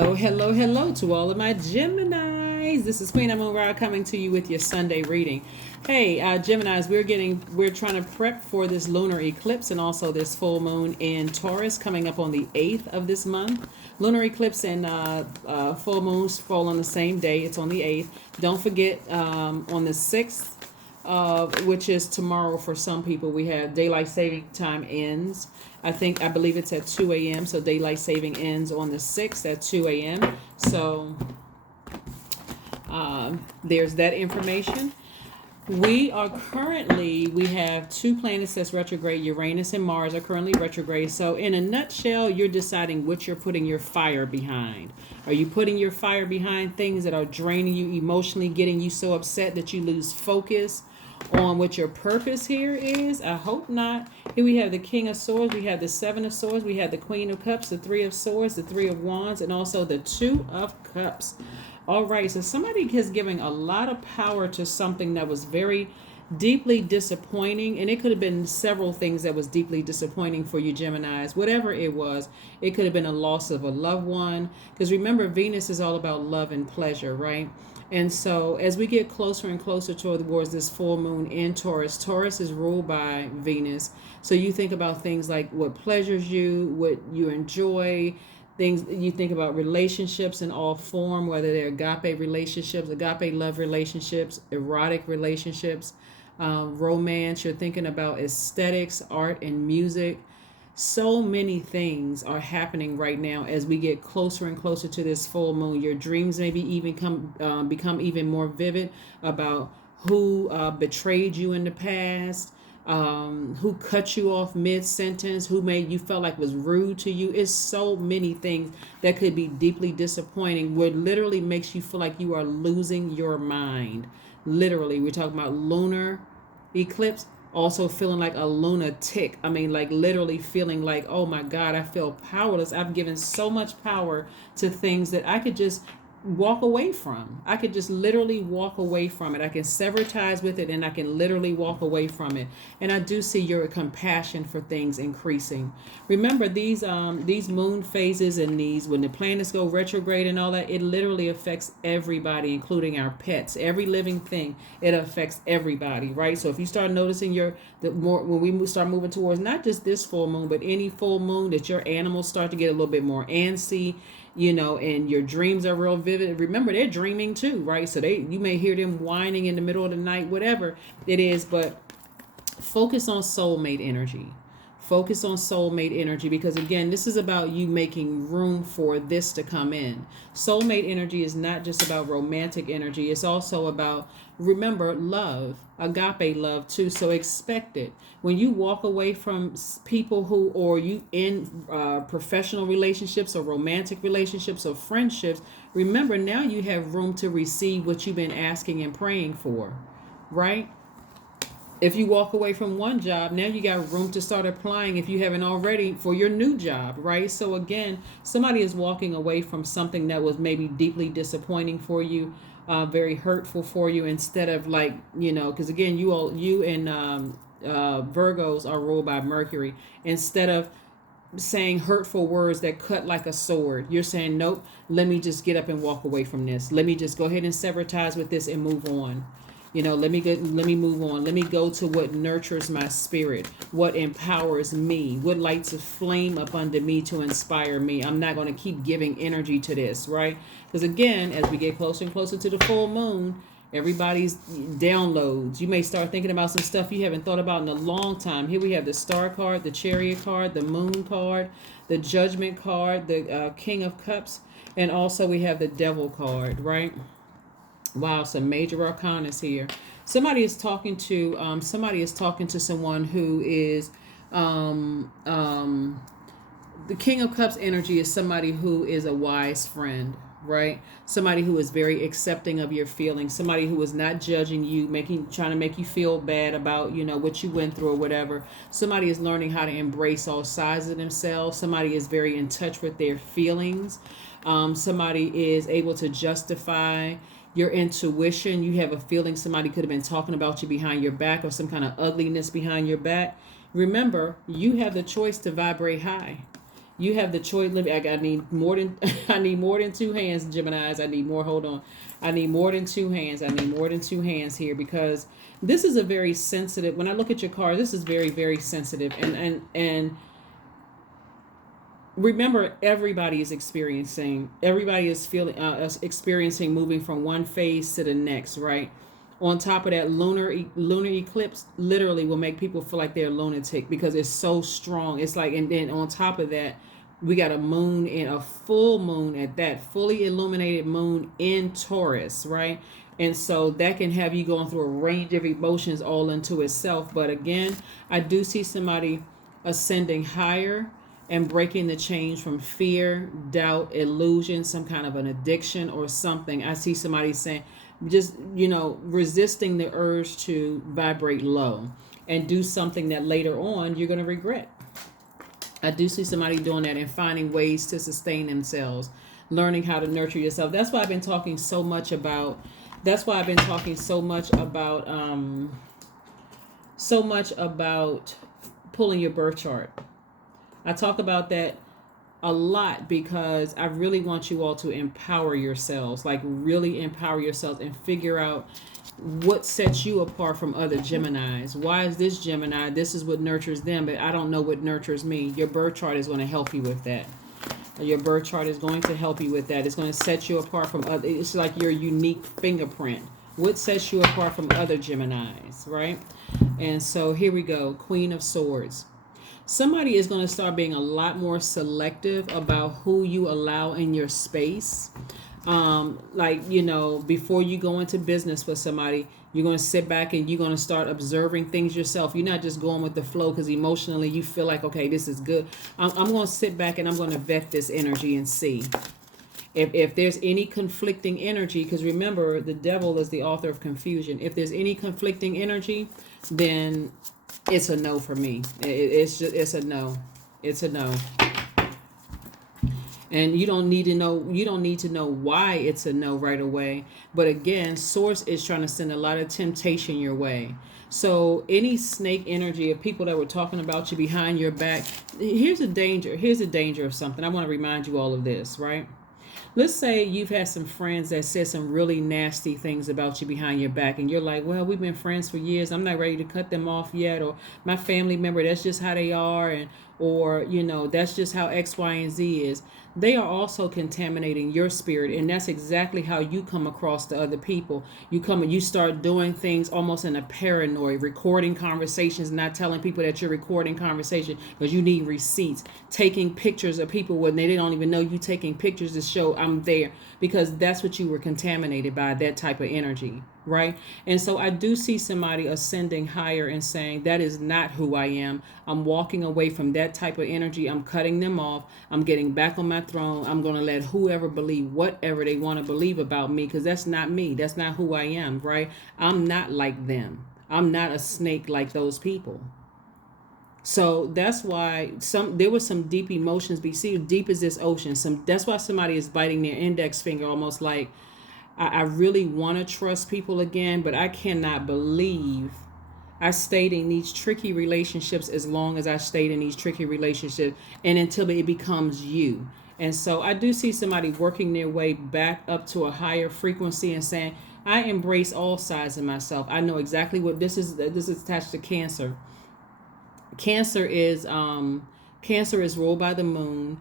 Hello to all of my Geminis. This is Queen Amun Ra coming to you with your Sunday reading. Hey, Geminis, we're trying to prep for this lunar eclipse and also this full moon in Taurus coming up on the 8th of this month. Lunar eclipse and full moons fall on the same day. It's on the 8th. Don't forget on the 6th, which is tomorrow for some people, we have daylight saving time ends. I believe it's at 2 a.m. So daylight saving ends on the 6th at 2 a.m. So there's that information. We have two planets that's retrograde. Uranus and Mars are currently retrograde. So in a nutshell, you're deciding what you're putting your fire behind. Are you putting your fire behind things that are draining you emotionally, getting you so upset that you lose focus on what your purpose here is? I hope not. Here we have the King of Swords, we have the Seven of Swords, we have the Queen of Cups, the Three of Swords, the Three of Wands, and also the Two of Cups. All right, so somebody is giving a lot of power to something that was very deeply disappointing, and it could have been several things that was deeply disappointing for you Geminis. Whatever it was, it could have been a loss of a loved one, because remember, Venus is all about love and pleasure, right? And so as we get closer and closer towards this full moon in Taurus, Taurus is ruled by Venus. So you think about things like what pleasures you, what you enjoy, things you think about relationships in all form, whether they're agape relationships, agape love relationships, erotic relationships, romance. You're thinking about aesthetics, art, and music. So many things are happening right now as we get closer and closer to this full moon. Your dreams maybe even become even more vivid about who betrayed you in the past, who cut you off mid-sentence, who made you felt like was rude to you. It's so many things that could be deeply disappointing, where it literally makes you feel like you are losing your mind. Literally, we're talking about lunar eclipse. Also feeling like a lunatic. I mean, like literally feeling like, oh my God, I feel powerless. I've given so much power to things that I could just walk away from. I could just literally walk away from it. I can sever ties with it, and I can literally walk away from it. And I do see your compassion for things increasing. Remember, these moon phases and these, when the planets go retrograde and all that, it literally affects everybody, including our pets. Every living thing, it affects everybody, right? So if you start noticing when we start moving towards not just this full moon, but any full moon, that your animals start to get a little bit more antsy, and your dreams are real vivid. Remember, they're dreaming too, right? So you may hear them whining in the middle of the night, whatever it is, but focus on soulmate energy. Focus on soulmate energy, because again, this is about you making room for this to come in. Soulmate energy is not just about romantic energy. It's also about, remember, love, agape love too. So expect it. When you walk away from people or you in professional relationships or romantic relationships or friendships, remember, now you have room to receive what you've been asking and praying for, right? If you walk away from one job, now you got room to start applying, if you haven't already, for your new job, right? So again, somebody is walking away from something that was maybe deeply disappointing for you, very hurtful for you, instead of because again, you and Virgos are ruled by Mercury. Instead of saying hurtful words that cut like a sword, you're saying, nope, let me just get up and walk away from this. Let me just go ahead and sever ties with this and move on. Let me move on. Let me go to what nurtures my spirit, what empowers me, what lights a flame up under me to inspire me. I'm not going to keep giving energy to this, right? Because again, as we get closer and closer to the full moon, everybody's downloads. You may start thinking about some stuff you haven't thought about in a long time. Here we have the Star card, the Chariot card, the Moon card, the Judgment card, the King of Cups, and also we have the Devil card, right? Wow, some major arcanas here. Somebody is talking to someone who is the King of Cups energy is somebody who is a wise friend, right? Somebody who is very accepting of your feelings, somebody who is not judging you, trying to make you feel bad about, what you went through or whatever. Somebody is learning how to embrace all sides of themselves. Somebody is very in touch with their feelings. Somebody is able to justify your intuition. You have a feeling somebody could have been talking about you behind your back, or some kind of ugliness behind your back. Remember, you have the choice to vibrate high. You have the choice. I need more than I need more than two hands, Geminis. I need more. Hold on. I need more than two hands. I need more than two hands here, because this is a very sensitive. When I look at your cards, this is very, very sensitive. And remember, everybody is experiencing. Everybody is feeling experiencing moving from one phase to the next, right? On top of that, lunar eclipse literally will make people feel like they're a lunatic, because it's so strong. It's like, and then on top of that, we got a moon, and a full moon at that, fully illuminated moon in Taurus, right? And so that can have you going through a range of emotions all into itself. But again, I do see somebody ascending higher and breaking the chains from fear, doubt, illusion, some kind of an addiction or something. I see somebody saying, just, resisting the urge to vibrate low and do something that later on you're going to regret. I do see somebody doing that and finding ways to sustain themselves, learning how to nurture yourself. That's why I've been talking so much about pulling your birth chart. I talk about that a lot because I really want you all to empower yourselves, like really empower yourselves and figure out what sets you apart from other Geminis. Why is this Gemini? This is what nurtures them, but I don't know what nurtures me. Your birth chart is going to help you with that. Your birth chart is going to help you with that. It's going to set you apart from other. It's like your unique fingerprint. What sets you apart from other Geminis, right? And so here we go. Queen of Swords. Somebody is going to start being a lot more selective about who you allow in your space. Before you go into business with somebody, you're going to sit back and you're going to start observing things yourself. You're not just going with the flow because emotionally you feel like, okay, this is good. I'm going to sit back and I'm going to vet this energy and see if there's any conflicting energy. Because remember, the devil is the author of confusion. If there's any conflicting energy, then it's a no for me. It's a no. It's a no. And you don't need to know why it's a no right away. But again, Source is trying to send a lot of temptation your way. So any snake energy of people that were talking about you behind your back, here's the danger. Here's the danger of something. I want to remind you all of this, right? Let's say you've had some friends that said some really nasty things about you behind your back, and you're like, well, we've been friends for years. I'm not ready to cut them off yet. Or my family member, that's just how they are. Or that's just how X, Y, and Z is. They are also contaminating your spirit, and that's exactly how you come across to other people. You come and you start doing things almost in a paranoid, recording conversations, not telling people that you're recording conversation because you need receipts, taking pictures of people when they don't even know you taking pictures to show I'm there, because that's what you were contaminated by, that type of energy, right? And so I do see somebody ascending higher and saying, that is not who I am. I'm walking away from that type of energy. I'm cutting them off. I'm getting back on my throne. I'm going to let whoever believe whatever they want to believe about me, because that's not me. That's not who I am, right? I'm not like them. I'm not a snake like those people. So that's why there was some deep emotions. But see, deep as this ocean. That's why somebody is biting their index finger, almost like, I really want to trust people again, but I cannot believe I stayed in these tricky relationships as long as I stayed in these tricky relationships, and until it becomes you. And so I do see somebody working their way back up to a higher frequency and saying, I embrace all sides of myself. I know exactly what this is. This is attached to Cancer. Cancer is ruled by the moon.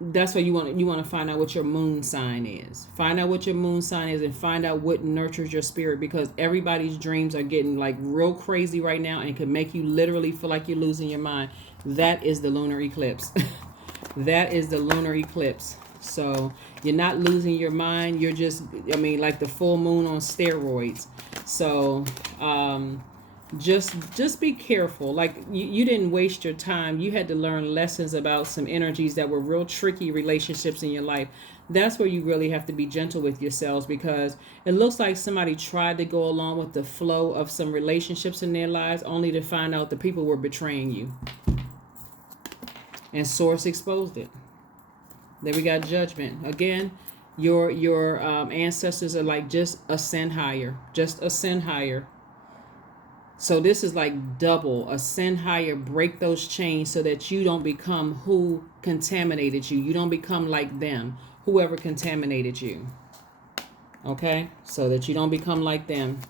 That's why you want to find out what your moon sign is. Find out what your moon sign is and find out what nurtures your spirit, because everybody's dreams are getting like real crazy right now and can make you literally feel like you're losing your mind. That is the lunar eclipse. That is the lunar eclipse. So you're not losing your mind. You're just, like the full moon on steroids. So, just be careful. Like you didn't waste your time. You had to learn lessons about some energies that were real tricky relationships in your life. That's where you really have to be gentle with yourselves, because it looks like somebody tried to go along with the flow of some relationships in their lives only to find out the people were betraying you. And Source exposed it. Then we got Judgment. Again, your ancestors are like, just ascend higher. Just ascend higher. So this is like double, ascend higher, break those chains so that you don't become who contaminated you. You don't become like them, whoever contaminated you. Okay? So that you don't become like them.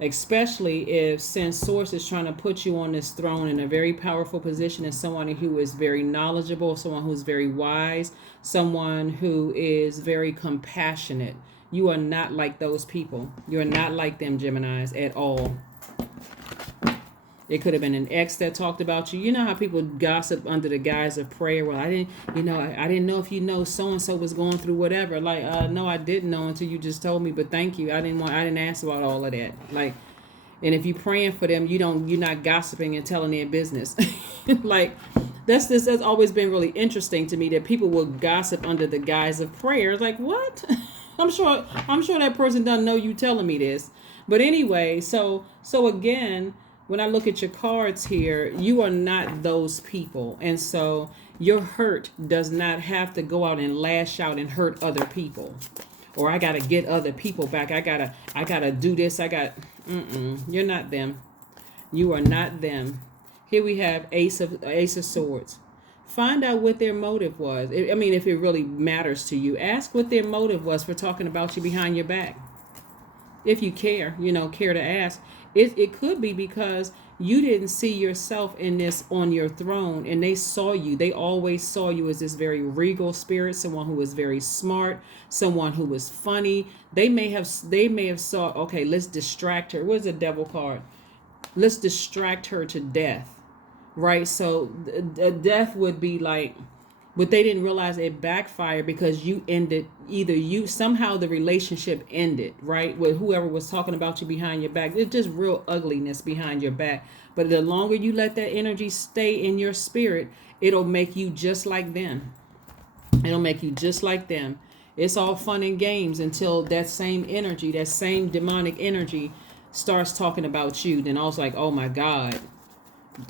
Especially if, since Source is trying to put you on this throne in a very powerful position as someone who is very knowledgeable, someone who's very wise, someone who is very compassionate. You are not like those people. You're not like them, Geminis, at all. It could have been an ex that talked about you. You know how people gossip under the guise of prayer. Well, I didn't know if so and so was going through whatever. Like, no, I didn't know until you just told me. But thank you. I didn't ask about all of that. Like, and if you're praying for them, you're not gossiping and telling their business. Like, that's always been really interesting to me that people will gossip under the guise of prayer. Like, what? I'm sure that person doesn't know you telling me this. But anyway, so again, when I look at your cards here, you are not those people. And so your hurt does not have to go out and lash out and hurt other people. Or I got to get other people back. I got to do this. You're not them. You are not them. Here we have Ace of Swords. Find out what their motive was. I mean, if it really matters to you, ask what their motive was for talking about you behind your back. If you care to ask. It could be because you didn't see yourself in this on your throne, and they saw you. They always saw you as this very regal spirit, someone who was very smart, someone who was funny. They may have saw, okay, let's distract her. Where's the devil card? Let's distract her to death, right? So death would be like, but they didn't realize it backfired because you ended, somehow the relationship ended, right? With whoever was talking about you behind your back. It's just real ugliness behind your back. But the longer you let that energy stay in your spirit, it'll make you just like them. It'll make you just like them. It's all fun and games until that same energy, that same demonic energy starts talking about you. Then I was like, oh my God.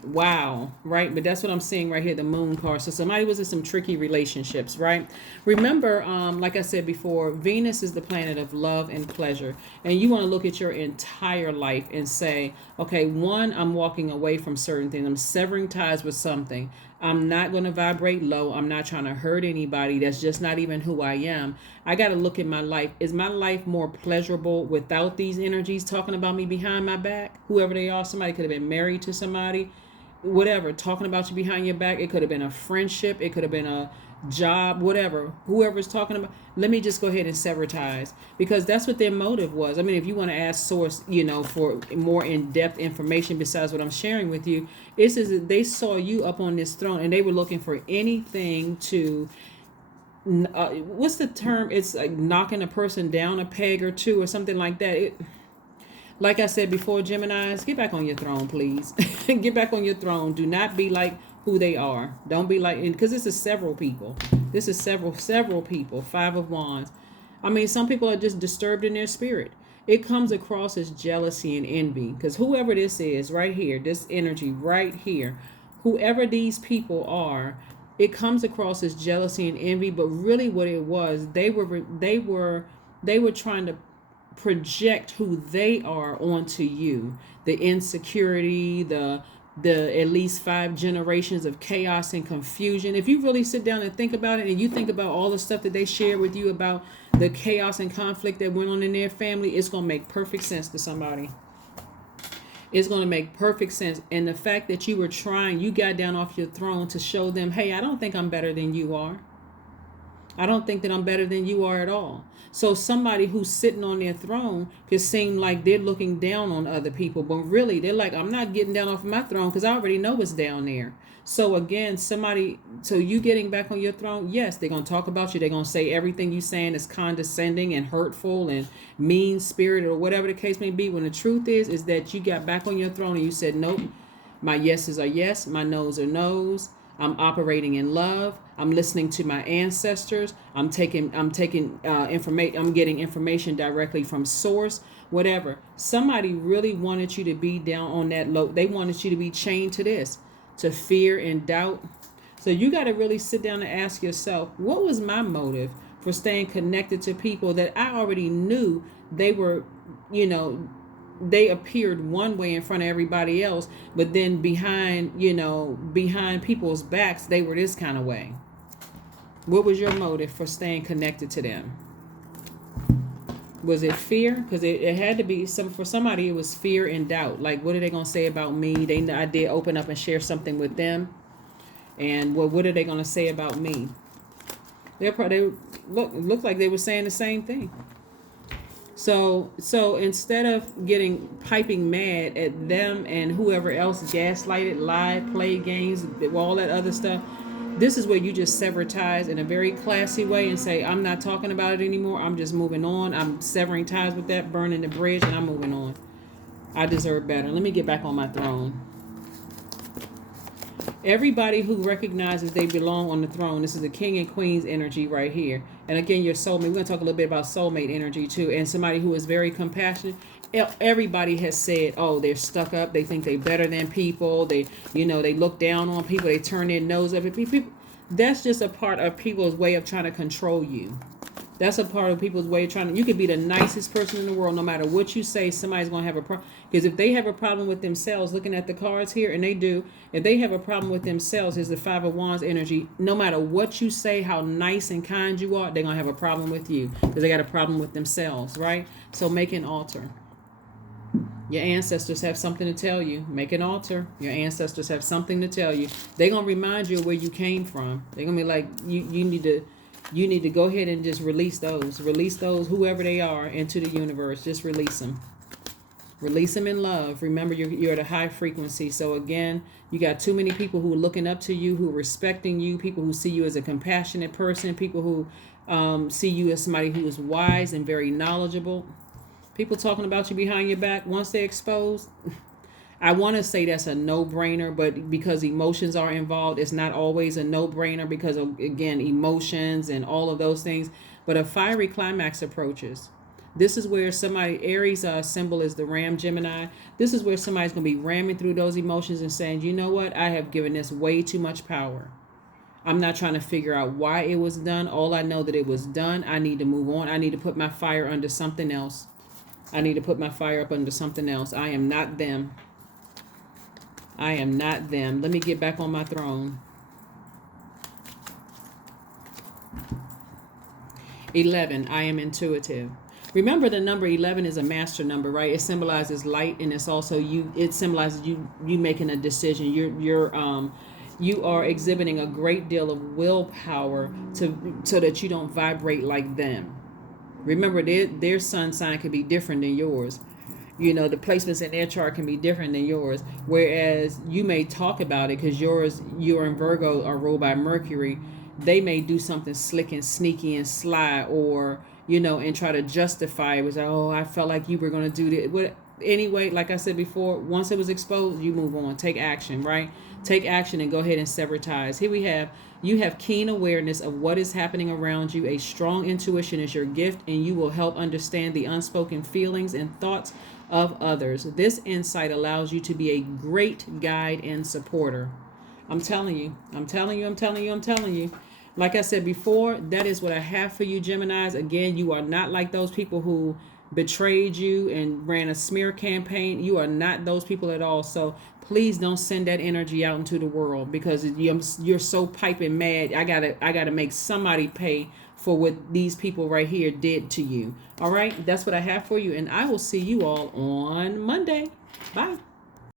Wow, right? But that's what I'm seeing right here, the moon card. So somebody was in some tricky relationships, right? Remember, like I said before, Venus is the planet of love and pleasure. And you want to look at your entire life and say, okay, one, I'm walking away from certain things. I'm severing ties with something. I'm not going to vibrate low. I'm not trying to hurt anybody. That's just not even who I am. I got to look at my life. Is my life more pleasurable without these energies talking about me behind my back? Whoever they are, somebody could have been married to somebody, whatever, talking about you behind your back. It could have been a friendship. It could have been a job, whatever. Whoever's talking about, let me just go ahead and sever ties, because that's what their motive was. I mean, if you want to ask Source, for more in-depth information besides what I'm sharing with you, it says that they saw you up on this throne and they were looking for anything to, what's the term? It's like knocking a person down a peg or two or something like that. Like I said before, Geminis, get back on your throne, please. Get back on your throne. Do not be like who they are. Don't be like, because this is several people. This is several people. 5 of Wands. I mean, some people are just disturbed in their spirit. It comes across as jealousy and envy, because whoever this is right here, this energy right here, whoever these people are, it comes across as jealousy and envy. But really, what it was, they were trying to project who they are onto you. The insecurity, the at least 5 generations of chaos and confusion. If you really sit down and think about it, and you think about all the stuff that they shared with you about the chaos and conflict that went on in their family, it's going to make perfect sense to somebody. It's going to make perfect sense. And the fact that you got down off your throne to show them, hey, I don't think I'm better than you are. I don't think that I'm better than you are at all. So somebody who's sitting on their throne could seem like they're looking down on other people, but really they're like, I'm not getting down off of my throne because I already know what's down there. So again, so you getting back on your throne, yes, they're going to talk about you. They're going to say everything you saying is condescending and hurtful and mean spirited or whatever the case may be. When the truth is that you got back on your throne and you said, nope, my yeses are yes, my no's are no's. I'm operating in love. I'm listening to my ancestors. I'm getting information directly from Source, whatever. Somebody really wanted you to be down on that low. They wanted you to be chained to this, to fear and doubt. So you got to really sit down and ask yourself, what was my motive for staying connected to people that I already knew they were, they appeared one way in front of everybody else, but then behind, behind people's backs, they were this kind of way. What was your motive for staying connected to them? Was it fear? Because it had to be for somebody. It was fear and doubt. Like, what are they gonna say about me? I did open up and share something with them, and what are they gonna say about me? They looked like they were saying the same thing. So instead of piping mad at them and whoever else gaslighted, lied, played games, all that other stuff, this is where you just sever ties in a very classy way and say, I'm not talking about it anymore. I'm just moving on. I'm severing ties with that, burning the bridge, and I'm moving on. I deserve better. Let me get back on my throne. Everybody who recognizes they belong on the throne, this is the king and queen's energy right here. And again, your soulmate. We're going to talk a little bit about soulmate energy too. And somebody who is very compassionate. Everybody has said, oh, they're stuck up. They think they're better than people. They look down on people. They turn their nose up at people. That's just a part of people's way of trying to control you. That's a part of people's way of you could be the nicest person in the world. No matter what you say, somebody's going to have a problem. Because if they have a problem with themselves, looking at the cards here, and they do, if they have a problem with themselves, is the Five of Wands energy. No matter what you say, how nice and kind you are, they're going to have a problem with you. Because they got a problem with themselves, right? So make an altar. Your ancestors have something to tell you. Make an altar. Your ancestors have something to tell you. They're going to remind you of where you came from. They're going to be like, you need to go ahead and just release those, whoever they are, into the universe. Just release them. Release them in love. Remember, you're at a high frequency. So again, you got too many people who are looking up to you, who are respecting you, people who see you as a compassionate person, people who see you as somebody who is wise and very knowledgeable. People talking about you behind your back, once they're exposed, I want to say that's a no-brainer, but because emotions are involved, it's not always a no-brainer because of, again, emotions and all of those things. But a fiery climax approaches. This is where Aries symbol is the ram, Gemini. This is where somebody's going to be ramming through those emotions and saying, you know what? I have given this way too much power. I'm not trying to figure out why it was done. All I know that it was done. I need to move on. I need to put my fire under something else. I need to put my fire up under something else. I am not them. I am not them. Let me get back on my throne. 11, I am intuitive. Remember, the number 11 is a master number, right? It symbolizes light, and it's also you. It symbolizes you making a decision. You are exhibiting a great deal of willpower so that you don't vibrate like them. Remember, their sun sign can be different than yours. The placements in their chart can be different than yours. Whereas you may talk about it because you're in Virgo, are ruled by Mercury. They may do something slick and sneaky and sly, or and try to justify it. Was like, oh, I felt like you were going to do this. But anyway, like I said before, once it was exposed, you move on. Take action, right? Take action and go ahead and sever ties. Here you have keen awareness of what is happening around you. A strong intuition is your gift, and you will help understand the unspoken feelings and thoughts of others. This insight allows you to be a great guide and supporter. I'm telling you. Like I said before, that is what I have for you, Geminis. Again, you are not like those people who betrayed you and ran a smear campaign. You are not those people at all. So please don't send that energy out into the world, because you're so piping mad. I gotta make somebody pay for what these people right here did to you. All right, that's what I have for you, and I will see you all on Monday. Bye.